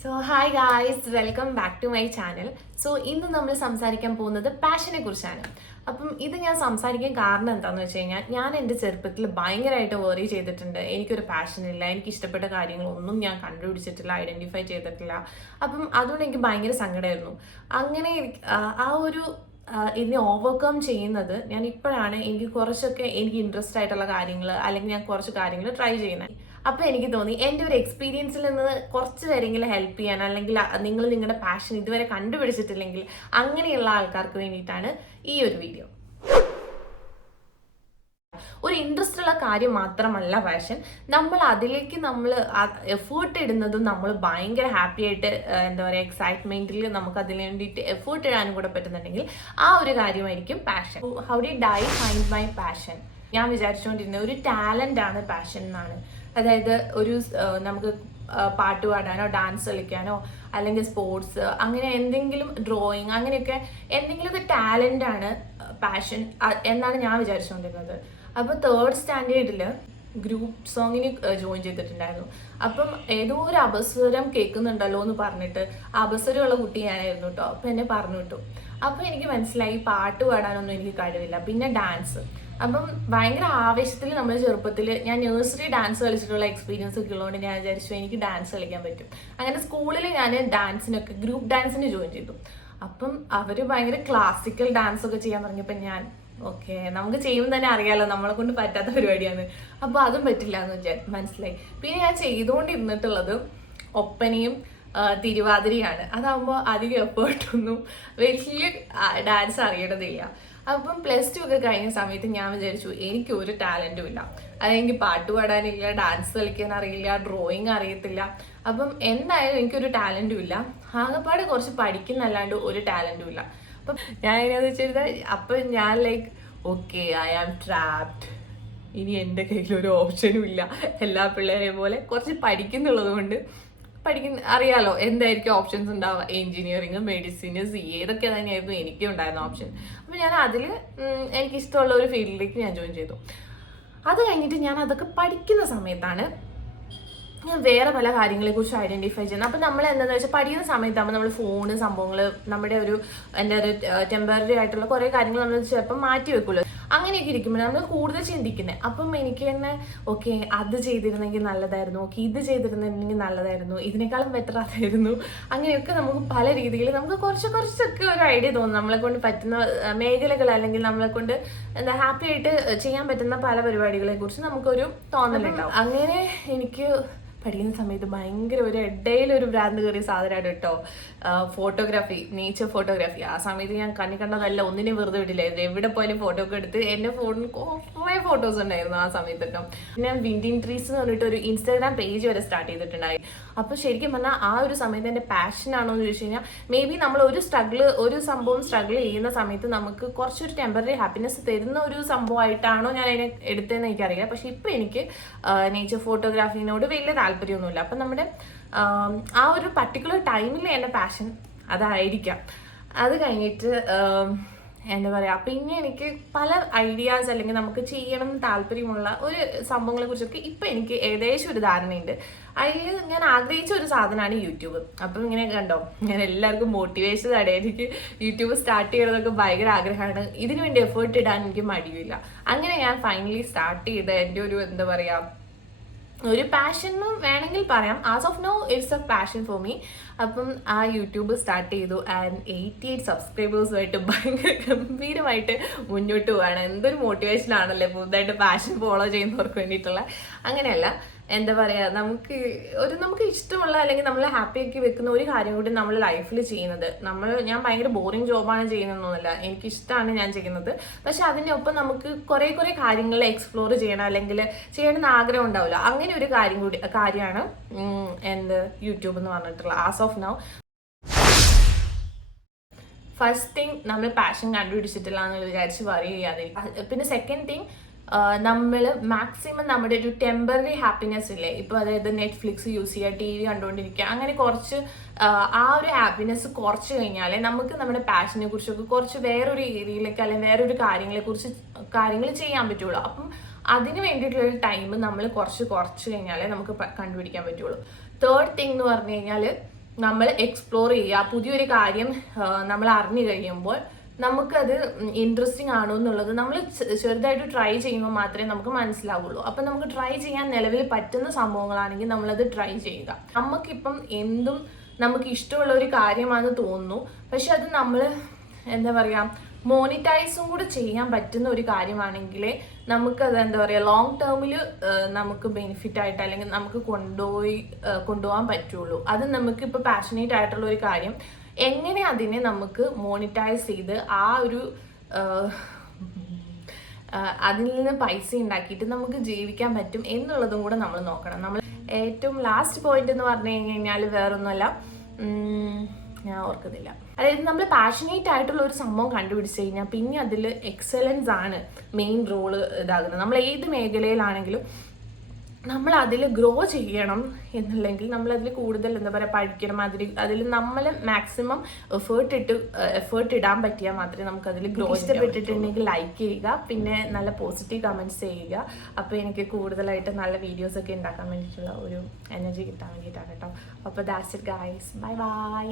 So hi guys, welcome back to my channel. So ഇന്ന് നമ്മൾ സംസാരിക്കാൻ പോകുന്നത് പാഷനെ കുറിച്ചാണ്. അപ്പം ഇത് ഞാൻ സംസാരിക്കാൻ കാരണം എന്താണെന്ന് വെച്ച് കഴിഞ്ഞാൽ, ഞാൻ എൻ്റെ ചെറുപ്പത്തിൽ ഭയങ്കരമായിട്ട് വറി ചെയ്തിട്ടുണ്ട്. എനിക്കൊരു പാഷൻ ഇല്ല, എനിക്ക് ഇഷ്ടപ്പെട്ട കാര്യങ്ങളൊന്നും ഞാൻ കണ്ടുപിടിച്ചിട്ടില്ല, ഐഡൻറ്റിഫൈ ചെയ്തിട്ടില്ല. അപ്പം അതുകൊണ്ട് എനിക്ക് ഭയങ്കര സങ്കടമായിരുന്നു. അങ്ങനെ ആ ഒരു ഇതിനെ ഓവർകം ചെയ്യുന്നത് ഞാൻ ഇപ്പോഴാണ്. എനിക്ക് കുറച്ചൊക്കെ എനിക്ക് ഇൻട്രസ്റ്റ് ആയിട്ടുള്ള കാര്യങ്ങൾ, അല്ലെങ്കിൽ ഞാൻ കുറച്ച് കാര്യങ്ങൾ ട്രൈ ചെയ്യുന്നത്. അപ്പോൾ എനിക്ക് തോന്നി എൻ്റെ ഒരു എക്സ്പീരിയൻസിൽ നിന്ന് കുറച്ച് പേരെങ്കിലും ഹെൽപ്പ് ചെയ്യാൻ, അല്ലെങ്കിൽ നിങ്ങൾ നിങ്ങളുടെ പാഷൻ ഇതുവരെ കണ്ടുപിടിച്ചിട്ടില്ലെങ്കിൽ അങ്ങനെയുള്ള ആൾക്കാർക്ക് വേണ്ടിയിട്ടാണ് ഈ ഒരു വീഡിയോ. ഒരു ഇൻട്രസ്റ്റ് ഉള്ള കാര്യം മാത്രമല്ല പാഷൻ, അതിലേക്ക് നമ്മൾ എഫേർട്ട് ഇടുന്നതും നമ്മൾ ഭയങ്കര ഹാപ്പി ആയിട്ട് എന്താ പറയുക എക്സൈറ്റ്മെന്റിൽ നമുക്ക് അതിന് വേണ്ടിയിട്ട് എഫേർട്ട് ഇടാനും കൂടെ പറ്റുന്നുണ്ടെങ്കിൽ ആ ഒരു കാര്യമായിരിക്കും passion. How did I find my passion? ഞാൻ വിചാരിച്ചുകൊണ്ടിരുന്ന ഒരു ടാലന്റ് ആണ് പാഷൻ എന്നാണ്. അതായത് നമുക്ക് പാട്ട് പാടാനോ ഡാൻസ് കളിക്കാനോ അല്ലെങ്കിൽ സ്പോർട്സ്, അങ്ങനെ എന്തെങ്കിലും ഡ്രോയിങ്, അങ്ങനെയൊക്കെ എന്തെങ്കിലുമൊക്കെ ടാലന്റ് ആണ് പാഷൻ എന്നാണ് ഞാൻ വിചാരിച്ചുകൊണ്ടിരുന്നത്. അപ്പോൾ 3rd സ്റ്റാൻഡേർഡിൽ ഗ്രൂപ്പ് സോങ്ങിന് ജോയിൻ ചെയ്തിട്ടുണ്ടായിരുന്നു. അപ്പം ഏതോ ഒരു അപസ്വരം കേൾക്കുന്നുണ്ടല്ലോ എന്ന് പറഞ്ഞിട്ട് അപസ്വരമുള്ള കുട്ടി ഞാനായിരുന്നു കേട്ടോ. അപ്പം എന്നെ പറഞ്ഞു വിട്ടു. അപ്പം എനിക്ക് മനസ്സിലായി പാട്ട് പാടാനൊന്നും എനിക്ക് കഴിവില്ല. പിന്നെ ഡാൻസ്, അപ്പം ഭയങ്കര ആവേശത്തിൽ നമ്മൾ ചെറുപ്പത്തിൽ ഞാൻ നഴ്സറി ഡാൻസ് കളിച്ചിട്ടുള്ള എക്സ്പീരിയൻസ് ഒക്കെ ഉള്ളതുകൊണ്ട് ഞാൻ വിചാരിച്ചു എനിക്ക് ഡാൻസ് കളിക്കാൻ പറ്റും. അങ്ങനെ സ്കൂളിൽ ഞാൻ ഡാൻസിനൊക്കെ ഗ്രൂപ്പ് ഡാൻസിന് ജോയിൻ ചെയ്തു. അപ്പം അവർ ഭയങ്കര ക്ലാസിക്കൽ ഡാൻസ് ഒക്കെ ചെയ്യാൻ തുടങ്ങിയപ്പോൾ ഞാൻ നമുക്ക് ചെയ്യുമ്പോൾ തന്നെ അറിയാലോ നമ്മളെ കൊണ്ട് പറ്റാത്ത പരിപാടിയാണ്. അപ്പോൾ അതും പറ്റില്ല എന്ന് മനസ്സിലായി. പിന്നെ ഞാൻ ചെയ്തുകൊണ്ടിരുന്നിട്ടുള്ളത് ഒപ്പനയും തിരുവാതിരയാണ്. അതാകുമ്പോൾ അധികം എഫേർട്ടൊന്നും വലിയ ഡാൻസ് അറിയണതില്ല. അപ്പം +2 ഒക്കെ കഴിഞ്ഞ സമയത്ത് ഞാൻ വിചാരിച്ചു എനിക്ക് ഒരു ടാലന്റും ഇല്ല. അതെനിക്ക് പാട്ട് പാടാനില്ല, ഡാൻസ് കളിക്കാൻ അറിയില്ല, ഡ്രോയിങ് അറിയത്തില്ല. അപ്പം എന്തായാലും എനിക്കൊരു ടാലന്റും ഇല്ല. ആകെപ്പാടെ കുറച്ച് പഠിക്കുന്നല്ലാണ്ട് ഒരു ടാലന്റും ഇല്ല. അപ്പം ഞാൻ എങ്ങനെയാന്ന് വെച്ചിരുന്നാൽ അപ്പം ഞാൻ ഐ ആം ട്രാപ്ഡ്. ഇനി എൻ്റെ കയ്യിൽ ഒരു ഓപ്ഷനും ഇല്ല. എല്ലാ പിള്ളേരെയും പോലെ കുറച്ച് പഠിക്കുന്നുള്ളത് കൊണ്ട് അറിയാലോ എന്തായിരിക്കും ഓപ്ഷൻസ് ഉണ്ടാവുക. എഞ്ചിനീയറിങ്, മെഡിസിന്, CA, ഇതൊക്കെ തന്നെയായിരുന്നു എനിക്കും ഉണ്ടായിരുന്ന ഓപ്ഷൻ. അപ്പം ഞാൻ അതിൽ എനിക്കിഷ്ടമുള്ള ഒരു ഫീൽഡിലേക്ക് ഞാൻ ജോയിൻ ചെയ്തു. അത് കഴിഞ്ഞിട്ട് ഞാൻ അതൊക്കെ പഠിക്കുന്ന സമയത്താണ് ഞാൻ വേറെ പല കാര്യങ്ങളെക്കുറിച്ച് ഐഡന്റിഫൈ ചെയ്യുന്നത്. അപ്പം നമ്മൾ എന്താണെന്ന് വെച്ചാൽ പഠിക്കുന്ന സമയത്താകുമ്പോൾ നമ്മൾ ഫോണ് സംഭവങ്ങൾ നമ്മുടെ ഒരു ടെമ്പററി ആയിട്ടുള്ള കുറേ കാര്യങ്ങൾ നമ്മൾ ചിലപ്പോൾ മാറ്റി വെക്കുമല്ലോ. അങ്ങനെയൊക്കെ ഇരിക്കുമ്പോൾ നമ്മൾ കൂടുതൽ ചിന്തിക്കുന്നത്. അപ്പം എനിക്ക് തന്നെ അത് ചെയ്തിരുന്നെങ്കിൽ നല്ലതായിരുന്നു, ഇത് ചെയ്തിരുന്നെങ്കിൽ നല്ലതായിരുന്നു, ഇതിനേക്കാളും ബെറ്റർ അതായിരുന്നു. അങ്ങനെയൊക്കെ നമുക്ക് പല രീതിയിൽ നമുക്ക് കുറച്ചൊക്കെ ഒരു ഐഡിയ തോന്നും. നമ്മളെ കൊണ്ട് പറ്റുന്ന മേഖലകൾ, അല്ലെങ്കിൽ നമ്മളെ കൊണ്ട് ഹാപ്പി ആയിട്ട് ചെയ്യാൻ പറ്റുന്ന പല പരിപാടികളെ കുറിച്ച് നമുക്കൊരു തോന്നലുണ്ടാവും. അങ്ങനെ എനിക്ക് പഠിക്കുന്ന സമയത്ത് ഭയങ്കര ഇടയിലൊരു ഭ്രാന്ത് കയറിയ സാധനമാണ് കേട്ടോ ഫോട്ടോഗ്രാഫി, നേച്ചർ ഫോട്ടോഗ്രാഫി. ആ സമയത്ത് ഞാൻ കണ്ടതല്ല, ഒന്നിനും വെറുതെ വിടില്ലായിരുന്നു. എവിടെ പോയാലും ഫോട്ടോ ഒക്കെ എടുത്ത് എൻ്റെ ഫോണിൽ കുറേ ഫോട്ടോസ് ഉണ്ടായിരുന്നു ആ സമയത്തൊക്കെ. ഞാൻ വിൻഡിങ് ട്രീസ് എന്ന് പറഞ്ഞിട്ട് ഒരു ഇൻസ്റ്റാഗ്രാം പേജ് വരെ സ്റ്റാർട്ട് ചെയ്തിട്ടുണ്ടായി. അപ്പോൾ ശരിക്കും പറഞ്ഞാൽ ആ ഒരു സമയത്ത് എൻ്റെ പാഷനാണോ എന്ന് ചോദിച്ചു കഴിഞ്ഞാൽ, മേ ബി നമ്മൾ ഒരു സംഭവം സ്ട്രഗിൾ ചെയ്യുന്ന സമയത്ത് നമുക്ക് കുറച്ചൊരു ടെമ്പററി ഹാപ്പിനെസ് തരുന്ന ഒരു സംഭവമായിട്ടാണോ ഞാൻ അതിനെ എടുത്തതെന്ന് എനിക്കറിയില്ല. പക്ഷെ ഇപ്പം എനിക്ക് നേച്ചർ ഫോട്ടോഗ്രാഫിനോട് വലിയ താല്പര്യമൊന്നുമില്ല. അപ്പം നമ്മുടെ ആ ഒരു പർട്ടിക്കുലർ ടൈമിൽ എൻ്റെ പാഷൻ അതായിരിക്കാം. അത് കഴിഞ്ഞിട്ട് എന്താ പറയുക, പിന്നെ എനിക്ക് പല ഐഡിയാസ്, അല്ലെങ്കിൽ നമുക്ക് ചെയ്യണം താല്പര്യമുള്ള ഒരു സംഭവങ്ങളെ കുറിച്ചൊക്കെ ഇപ്പം എനിക്ക് ഏകദേശം ഒരു ധാരണയുണ്ട്. അതിൽ ഞാൻ ആഗ്രഹിച്ച ഒരു സാധനമാണ് യൂട്യൂബ്. അപ്പം ഇങ്ങനെ കണ്ടോ, ഞാൻ എല്ലാവർക്കും മോട്ടിവേഷൻ ആണ്. എനിക്ക് യൂട്യൂബ് സ്റ്റാർട്ട് ചെയ്യണതൊക്കെ ഭയങ്കര ആഗ്രഹമാണ്. ഇതിനു വേണ്ടി എഫേർട്ട് ഇടാൻ എനിക്ക് മടിയില്ല. അങ്ങനെ ഞാൻ ഫൈനലി സ്റ്റാർട്ട് ചെയ്ത എൻ്റെ ഒരു എന്താ പറയുക ഒരു പാഷൻ വേണമെങ്കിൽ പറയാം. As of now it's a passion for me. അപ്പം ആ യൂട്യൂബ് സ്റ്റാർട്ട് ചെയ്തു. ആൻഡ് 88 സബ്സ്ക്രൈബേഴ്സുമായിട്ട് ഭയങ്കര ഗംഭീരമായിട്ട് മുന്നോട്ട് പോവാണ്. എന്തൊരു മോട്ടിവേഷൻ ആണല്ലേ പുതുതായിട്ട് പാഷൻ ഫോളോ ചെയ്യുന്നവർക്ക് വേണ്ടിയിട്ടുള്ള. അങ്ങനെയല്ല, എന്താ പറയുക, നമുക്ക് ഇഷ്ടമുള്ള, അല്ലെങ്കിൽ നമ്മളെ ഹാപ്പി ആക്കി വെക്കുന്ന ഒരു കാര്യം കൂടി നമ്മൾ ലൈഫിൽ ചെയ്യുന്നത്. ഞാൻ ഭയങ്കര ബോറിങ് ജോബാണ് ചെയ്യുന്നതെന്നൊന്നുമില്ല, എനിക്കിഷ്ടമാണ് ഞാൻ ചെയ്യുന്നത്. പക്ഷെ അതിൻ്റെ ഒപ്പം നമുക്ക് കുറേ കാര്യങ്ങൾ എക്സ്പ്ലോർ ചെയ്യണം, അല്ലെങ്കിൽ ചെയ്യണമെന്ന് ആഗ്രഹം ഉണ്ടാവില്ല. അങ്ങനെ ഒരു കാര്യമാണ് യൂട്യൂബ് എന്ന് പറഞ്ഞിട്ടുള്ള. As of now first thing, നമ്മൾ പാഷൻ കണ്ടുപിടിച്ചിട്ടില്ല എന്ന് വിചാരിച്ച് വറി ചെയ്യാതിരിക്കും. പിന്നെ സെക്കൻഡ് തിങ്, നമ്മൾ മാക്സിമം നമ്മുടെ ഒരു ടെമ്പററി ഹാപ്പിനെസ് ഇല്ലേ, ഇപ്പോൾ അതായത് നെറ്റ്ഫ്ലിക്സ് യൂസ് ചെയ്യുക, TV കണ്ടുകൊണ്ടിരിക്കുക, അങ്ങനെ കുറച്ച് ആ ഒരു ഹാപ്പിനെസ് കുറച്ച് കഴിഞ്ഞാലേ നമുക്ക് നമ്മുടെ പാഷനെ കുറിച്ചൊക്കെ കുറച്ച് വേറൊരു ഏരിയയിലേക്ക്, അല്ലെങ്കിൽ വേറൊരു കാര്യങ്ങൾ ചെയ്യാൻ പറ്റുള്ളൂ. അപ്പം അതിന് വേണ്ടിയിട്ടുള്ളൊരു ടൈം നമ്മൾ കുറച്ച് കഴിഞ്ഞാലേ നമുക്ക് കണ്ടുപിടിക്കാൻ പറ്റുള്ളൂ. തേർഡ് തിങ് എന്ന് പറഞ്ഞു കഴിഞ്ഞാൽ നമ്മൾ എക്സ്പ്ലോർ ചെയ്യുക, പുതിയൊരു കാര്യം നമ്മൾ അറിഞ്ഞു കഴിയുമ്പോൾ നമുക്കത് ഇൻട്രസ്റ്റിംഗ് ആണോ എന്നുള്ളത് നമ്മൾ ചെറുതായിട്ട് ട്രൈ ചെയ്യുമ്പോൾ മാത്രമേ നമുക്ക് മനസ്സിലാവുള്ളൂ. അപ്പം നമുക്ക് ട്രൈ ചെയ്യാൻ നിലവിൽ പറ്റുന്ന സംഭവങ്ങളാണെങ്കിൽ നമ്മളത് ട്രൈ ചെയ്യുക. നമുക്കിപ്പം എന്തും നമുക്ക് ഇഷ്ടമുള്ള ഒരു കാര്യമാണെന്ന് തോന്നുന്നു, പക്ഷെ അത് നമ്മൾ എന്താ പറയുക മോണിറ്റൈസും കൂടെ ചെയ്യാൻ പറ്റുന്ന ഒരു കാര്യമാണെങ്കിൽ നമുക്കത് എന്താ പറയുക ലോങ് ടേമിൽ നമുക്ക് ബെനിഫിറ്റ് ആയിട്ട് അല്ലെങ്കിൽ നമുക്ക് കൊണ്ടുപോകാൻ പറ്റുള്ളൂ. അത് നമുക്ക് ഇപ്പോൾ പാഷനേറ്റ് ആയിട്ടുള്ള ഒരു കാര്യം എങ്ങനെ അതിനെ നമുക്ക് മോണിറ്റൈസ് ചെയ്ത് ആ ഒരു അതിൽ നിന്ന് പൈസ ഉണ്ടാക്കിയിട്ട് നമുക്ക് ജീവിക്കാൻ പറ്റും എന്നുള്ളതും കൂടെ നമ്മൾ നോക്കണം. നമ്മൾ ഏറ്റവും ലാസ്റ്റ് പോയിന്റ് എന്ന് പറഞ്ഞു കഴിഞ്ഞാൽ വേറൊന്നുമല്ല, ഞാൻ ഓർക്കുന്നില്ല. അതായത് നമ്മൾ പാഷനേറ്റ് ആയിട്ടുള്ള ഒരു സംഭവം കണ്ടുപിടിച്ച് കഴിഞ്ഞാൽ പിന്നെ അതിൽ എക്സലൻസ് ആണ് മെയിൻ റോള് ഇതാകുന്നത്. നമ്മൾ ഏത് മേഖലയിലാണെങ്കിലും നമ്മൾ അതിൽ ഗ്രോ ചെയ്യണം എന്നുണ്ടെങ്കിൽ നമ്മളതിൽ കൂടുതൽ എന്താ പറയുക പഠിക്കണം. അതിൽ നമ്മൾ മാക്സിമം എഫേർട്ട് ഇടാൻ പറ്റിയാൽ മാത്രമേ നമുക്ക് അതിൽ ഗ്രോ. ഇഷ്ടപ്പെട്ടിട്ടുണ്ടെങ്കിൽ ലൈക്ക് ചെയ്യുക, പിന്നെ നല്ല പോസിറ്റീവ് കമൻറ്റ്സ് ചെയ്യുക. അപ്പോൾ എനിക്ക് കൂടുതലായിട്ട് നല്ല വീഡിയോസൊക്കെ ഉണ്ടാക്കാൻ വേണ്ടിയിട്ടുള്ള ഒരു എനർജി കിട്ടാൻ വേണ്ടിയിട്ടാണ് കേട്ടോ. അപ്പോൾ that's it guys, bye bye.